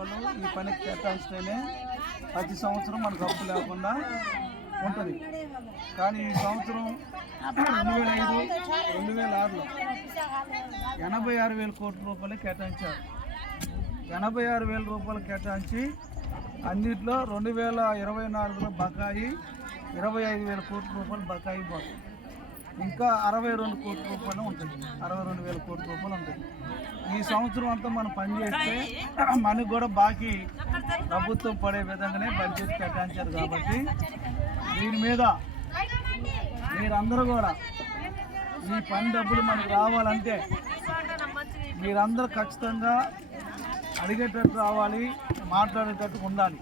రూపాయలు ఈ పనికి కేటాయిస్తేనే ప్రతి సంవత్సరం మనకు అప్పు లేకుండా ఉంటుంది. కానీ ఈ సంవత్సరం రెండు వేల ఐదు రెండు వేల ఆరులో ఎనభై ఆరు వేల కోట్ల రూపాయలు కేటాయించారు. ఎనభై ఆరు వేల రూపాయలు కేటాయించి అన్నిట్లో రెండు వేల ఇరవై నాలుగులో బకాయి ఇరవై ఐదు వేల కోట్ల రూపాయలు బకాయి పోతుంది ఇంకా అరవై రెండు కోట్ల రూపాయలు ఉంటుంది అరవై రెండు వేల కోట్ల రూపాయలు ఉంటుంది ఈ సంవత్సరం అంతా మనం పనిచేస్తే మనకు కూడా బాకీ ప్రభుత్వం పడే విధంగానే బడ్జెట్ కేటాయించారు కాబట్టి దీని మీద మీరందరూ కూడా ఈ పని డబ్బులు మనకు రావాలంటే మీరందరూ ఖచ్చితంగా అడిగేటట్టు రావాలి మాట్లాడేటట్టు ఉండాలి.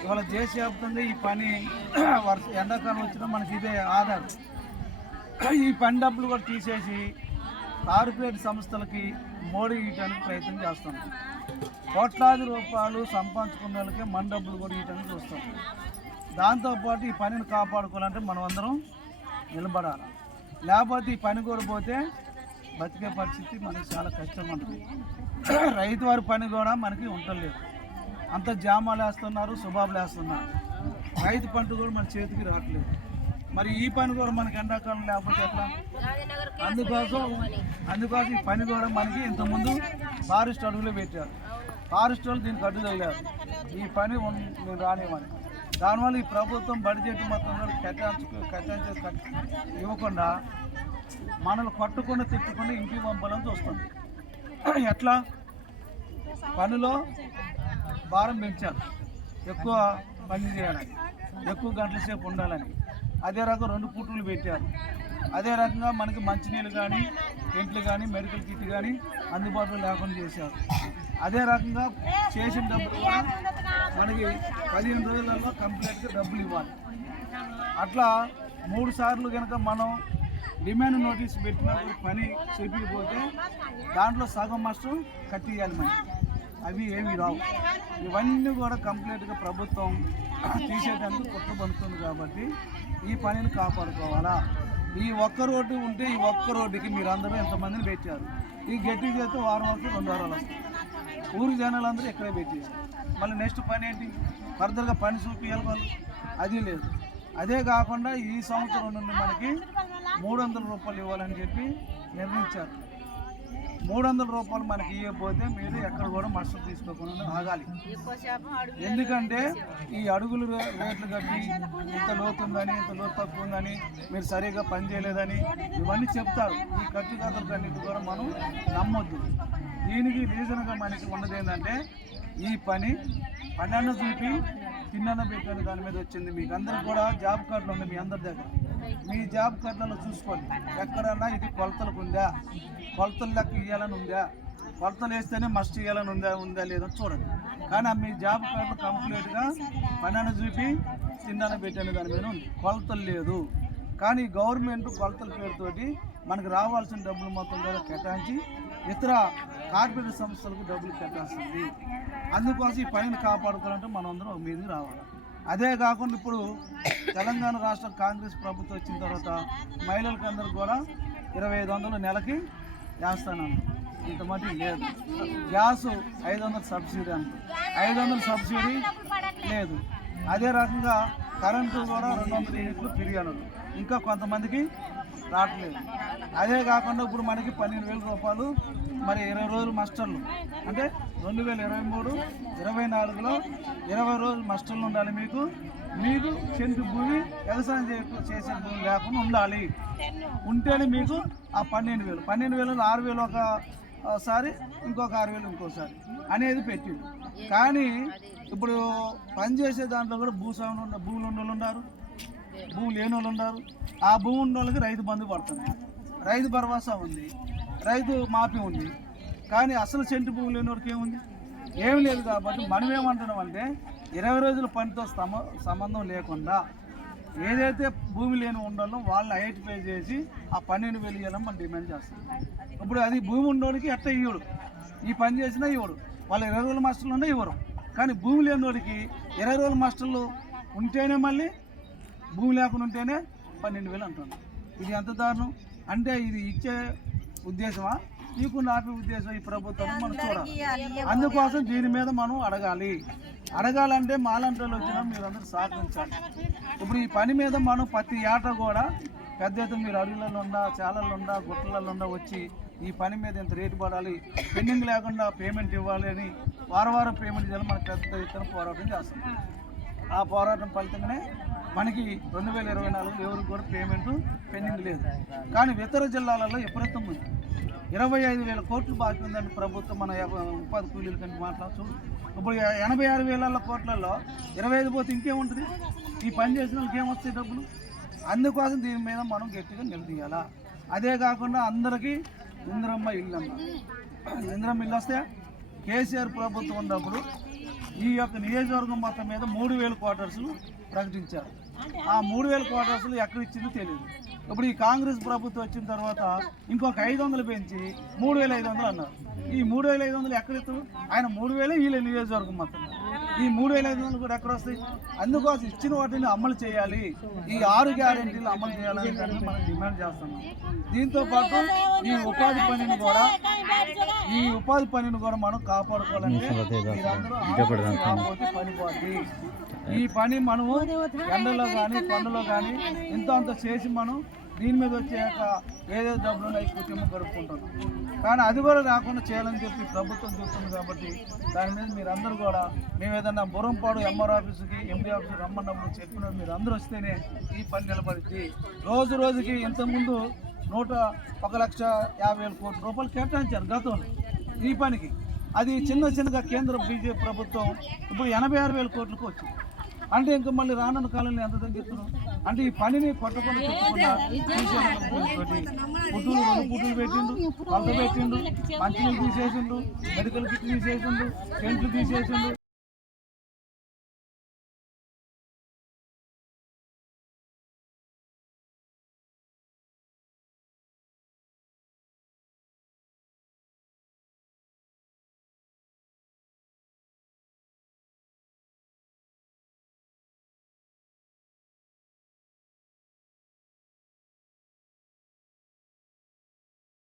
ఇవాళ దేశవ్యాప్తంగా ఈ పని వర్ష ఎండాకాలం వచ్చినా మనకి ఇదే ఆధారం. ఈ పని డబ్బులు కూడా తీసేసి కార్పొరేట్ సంస్థలకి మోడీ ఇవ్వడానికి ప్రయత్నం చేస్తున్నాం కోట్లాది రూపాయలు సంపాదించుకున్న వాళ్ళకి మన డబ్బులు కూడా ఇవ్వడానికి చూస్తాం. దాంతోపాటు ఈ పనిని కాపాడుకోవాలంటే మనం అందరం నిలబడాలి. లేకపోతే ఈ పని కూడా పోతే బతికే పరిస్థితి మనకి చాలా కష్టంగా ఉంటుంది. రైతు వారి పని కూడా మనకి ఉండలేదు అంత జామాలు వేస్తున్నారు సుబాబులు వేస్తున్నారు. రైతు పంట కూడా మన చేతికి రావట్లేదు. మరి ఈ పని కూడా మనకి ఎండాకాలం లేకపోతే ఎట్లా? అందుకోసం అందుకోసం ఈ పని కూడా మనకి ఇంతకుముందు ఫారెస్ట్ అడుగులో పెట్టారు. ఫారెస్ట్ వాళ్ళు దీనికి అడ్డు తగిలారు. ఈ పని మేము రానివ్వని. దానివల్ల ఈ ప్రభుత్వం బడ్జెట్ మొత్తం కూడా కేటాయించు కేటాయించే కట్- ఇవ్వకుండా మనల్ని కొట్టకుండా తిట్టకుండా ఇంటికి పంపాలని చూస్తుంది. ఎట్లా? పనిలో భారం పెంచారు ఎక్కువ పని చేయాలని. ఎక్కువ గంటల సేపు ఉండాలని. అదే రకం రెండు పుట్టులు పెట్టారు. అదే రకంగా మనకి మంచినీళ్ళు కానీ టెంట్లు కానీ మెడికల్ కిట్ కానీ అందుబాటులో లేకుండా చేశారు. అదే రకంగా చేసిన డబ్బులు కూడా మనకి పదిహేను రోజులలో కంప్లీట్గా డబ్బులు ఇవ్వాలి. అట్లా మూడు సార్లు కనుక మనం డిమాండ్ నోటీస్ పెట్టినప్పుడు పని చెప్పిపోతే దాంట్లో సగం నష్టం కట్టియాలి మనం అవి ఏమి రావు. ఇవన్నీ కూడా కంప్లీట్గా ప్రభుత్వం తీసేటందుకు కుట్ర పడుతుంది కాబట్టి ఈ పనిని కాపాడుకోవాలా? ఈ ఒక్క రోడ్డు ఉంటే ఈ ఒక్క రోడ్డుకి మీరు అందరూ ఎంతమందిని పెట్టారు ఈ గట్టి చేస్తే వారం వరకు రెండు వారాలు వస్తాయి. ఊరి జనాలందరూ ఇక్కడే పెట్టారు మళ్ళీ నెక్స్ట్ పని ఏంటి? ఫర్దర్గా పని చూపించాలి వాళ్ళు. అది లేదు. అదే కాకుండా ఈ సంవత్సరం నుండి మనకి మూడు వందల రూపాయలు ఇవ్వాలని చెప్పి నిర్ణయించారు. మూడు వందల రూపాయలు మనకి ఇవ్వకపోతే మీరు ఎక్కడ కూడా మస్తు తీసుకోకుండా ఆగాలి. ఎందుకంటే ఈ అడుగులు రేట్లు కట్టి ఇంత లోతు ఉందని ఇంత లోతు తక్కువ ఉందని మీరు సరిగా పని చేయలేదని ఇవన్నీ చెప్తారు. ఈ ఖర్చు కథలు అన్నిటి కూడా మనం నమ్మొద్దు. దీనికి రీజన్గా మనకి ఉన్నది ఏంటంటే ఈ పని పన్నెండు చూపి తిన్నన్న పెట్టిన దాని మీద వచ్చింది మీకు. అందరికి కూడా జాబ్ కార్డులు ఉన్నాయి మీ అందరి దగ్గర. మీ జాబ్ కార్డులలో చూసుకోండి. ఎక్కడన్నా ఇది కొలతలకు ఉందా? కొలతలు లెక్క ఇవ్వాలని ఉందా? కొలతలు వేస్తేనే మస్ట్ ఇవ్వాలని ఉందా ఉందా లేదా చూడండి. కానీ ఆ మీ జాబ్ కార్డు కంప్లీట్గా పన్నెండు చూపి తిన్నన్న పెట్టాను దాని మీద ఉంది. కొలతలు లేదు. కానీ గవర్నమెంట్ కొలతల పేరుతోటి మనకు రావాల్సిన డబ్బులు మొత్తం కూడా కేటాయించి ఇతర కార్పొరేట్ సంస్థలకు డబ్బులు కేటాయిస్తుంది. అందుకోసం ఈ పనిని కాపాడుకోవాలంటే మనందరం మీదకి రావాలి. అదే కాకుండా ఇప్పుడు తెలంగాణ రాష్ట్ర కాంగ్రెస్ ప్రభుత్వం వచ్చిన తర్వాత మహిళలకు అందరూ కూడా ఇరవై ఐదు వందలు నెలకి వేస్తాను ఇంత మటు లేదు. గ్యాస్ ఐదు వందలు సబ్సిడీ అంట. ఐదు వందల సబ్సిడీ లేదు. అదే రకంగా కరెంటు కూడా రెండు వందల యూనిట్లు ఇంకా కొంతమందికి రావట్లేదు. అదే కాకుండా ఇప్పుడు మనకి పన్నెండు వేల రూపాయలు మరి ఇరవై రోజులు మస్టర్లు. అంటే రెండు వేల ఇరవై మూడు ఇరవై నాలుగులో ఇరవై రోజులు మస్టర్లు ఉండాలి మీకు. మీకు చెంటు భూమి వ్యవసాయం చే- చేసే భూమి లేకుండా ఉండాలి. ఉంటేనే మీకు ఆ పన్నెండు వేలు. పన్నెండు వేలు ఆరు వేలు ఒకసారి ఇంకొక ఆరు వేలు ఇంకోసారి అనేది పెట్టిండు. కానీ ఇప్పుడు పని చేసే దాంట్లో కూడా భూస్వాములు ఉన్న భూములు ఉన్న వాళ్ళు ఉన్నారు. భూమి లేని వాళ్ళు ఉన్నారు. ఆ భూమి ఉన్న వాళ్ళకి రైతు బంధు పడుతుంది. రైతు భరోసా ఉంది. రైతు మాఫీ ఉంది. కానీ అసలు చెంటు భూమి లేని వాడికి ఏముంది? ఏమి లేదు కాబట్టి మనం ఏమంటున్నాం అంటే ఇరవై రోజుల పనితో సంబంధం లేకుండా ఏదైతే భూమి లేని ఉండాలో వాళ్ళని ఐడెంటిఫై చేసి ఆ పన్నెండు వేలు ఇవ్వాలని మనం డిమాండ్ చేస్తాం. ఇప్పుడు అది భూమి ఉన్నోడికి ఎట్ట ఇవ్వడు ఈ పని చేసినా ఇవ్వడు. వాళ్ళు ఇరవై రోజుల మాస్టర్లు ఉన్నా ఇవ్వరు. కానీ భూమి లేని వాడికి ఇరవై రోజుల మాస్టర్లు ఉంటేనే మళ్ళీ భూమి లేకుండా ఉంటేనే పన్నెండు వేలు అంటున్నాను ఇది ఎంత దారుణం? అంటే ఇది ఇచ్చే ఉద్దేశమా? ఈకుని ఆపే ఉద్దేశం ఈ ప్రభుత్వం మనం చూడాలి. అందుకోసం దీని మీద మనం అడగాలి. అడగాలంటే మాలంటలు వచ్చినా మీరందరూ సహకరించాలి. ఇప్పుడు ఈ పని మీద మనం ప్రతి ఏట కూడా పెద్ద ఎత్తున మీరు అడవులలో ఉన్నా చాలల్లో ఉన్నా గుట్టలలో ఉన్నా వచ్చి ఈ పని మీద ఇంత రేటు పడాలి? పెండింగ్ లేకుండా పేమెంట్ ఇవ్వాలి అని వారం వారం పేమెంట్ చేయాలి మనం పెద్ద ఎత్తున పోరాటం చేస్తాం ఆ పోరాటం ఫలితంగానే మనకి రెండు వేల ఇరవై నాలుగులో ఎవరికి కూడా పేమెంట్ పెండింగ్ లేదు. కానీ ఇతర జిల్లాలలో విపరీతం ఉంది. ఇరవై ఐదు వేల కోట్లు బాకీ ఉందండి ప్రభుత్వం మన ఉపాధి కూలీల కంటే మాట్లాడచ్చు ఇప్పుడు ఎనభై ఆరు వేల కోట్లలో ఇరవై ఐదు పోతే ఇంకేముంటుంది ఈ పని చేసిన వాళ్ళకి ఏమొస్తాయి డబ్బులు? అందుకోసం దీని మీద మనం గట్టిగా నిలదీయాలా? అదే కాకుండా అందరికీ ఇంద్రమ్మ ఇల్లు అన్న. ఇంద్రమ్మ ఇల్లు వస్తే కేసీఆర్ ప్రభుత్వం ఉన్నప్పుడు ఈ యొక్క నియోజకవర్గం మొత్తం మీద మూడు వేల క్వార్టర్స్ ప్రకటించారు. ఆ మూడు వేల క్వార్టర్స్లు ఎక్కడ ఇచ్చిందో తెలియదు ఇప్పుడు ఈ కాంగ్రెస్ ప్రభుత్వం వచ్చిన తర్వాత ఇంకొక ఐదు వందలు పెంచి మూడు వేల ఐదు వందలు అన్నారు. ఈ మూడు వేల ఐదు వందలు ఎక్కడ ఇస్తారు? ఆయన మూడు వేలే వీళ్ళ నియోజకవర్గం మొత్తం ఈ మూడు వేల ఐదు వందలు కూడా ఎక్కడ వస్తాయి? అందుకోసం ఇచ్చిన వాటిని అమలు చేయాలి. ఈ ఆరు గ్యారెంటీలు అమలు చేయాలని మనం డిమాండ్ చేస్తున్నాం. దీంతో పాటు ఈ ఉపాధి పనిని కూడా ఈ ఉపాధి పనిని కూడా మనం కాపాడుకోవాలంటే. ఈ పని మనము ఎండలో కానీ కొండలో కానీ ఇంత అంత చేసి మనం దీని మీద వచ్చాక ఏదో డబ్బులు ఉన్నాయి కుటుంబం గడుపుకుంటున్నాం కానీ అది కూడా రాకుండా చేయాలని చెప్పి ప్రభుత్వం చూస్తుంది కాబట్టి దాని మీద మీరందరూ కూడా మేము ఏదన్నా బురంపాడు ఎంఆర్ ఆఫీసుకి ఎంపీ ఆఫీస్కి రమ్మన్నప్పుడు చెప్పిన మీరు అందరూ వస్తేనే ఈ పని నిలబడింది రోజు రోజుకి ఇంతకుముందు నూట ఒక లక్ష యాభై వేల కోట్ల రూపాయలు కేటాయించారు గతంలో ఈ పనికి. అది చిన్న చిన్నగా కేంద్ర బీజేపీ ప్రభుత్వం ఇప్పుడు ఎనభై ఆరు వేల కోట్లకు వచ్చింది. అంటే ఇంకా మళ్ళీ రానున్న కాలంలో ఎంత తగ్గిస్తున్నాం అంటే ఈ పనిని కొట్టకుండా పుట్టులు రెండు పుట్టులు పెట్టిండు కొలత పెట్టిండు మంచినీళ్ళు తీసేసిండు మెడికల్ కిట్ తీసేసిండు టెంట్లు తీసేసిండు.